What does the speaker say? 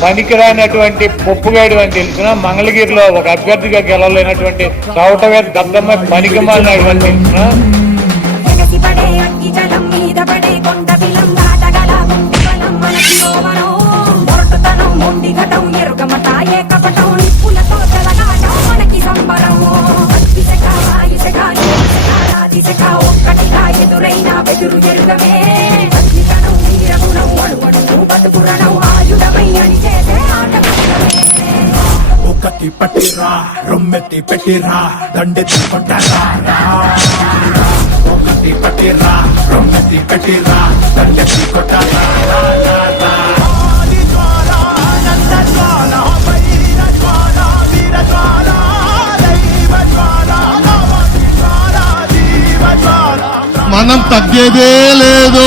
పనికిరానటువంటి పొప్పుగాడు అని తెలిసిన మంగళగిరిలో ఒక అభ్యర్థిగా గెలవలేనటువంటి చౌటవేద దత్తమ్మ పనికి మాలినటువంటి తెలిసిన ఒక్కటి పట్టిరా రొమ్మెత్తి పెట్టిరా దండెత్తి కొట్టరా ఒక్కటి పట్టిరా రొమ్మెత్తి పెట్టిరా దండెత్తి కొట్టరా మనం తగ్గేదే లేదు.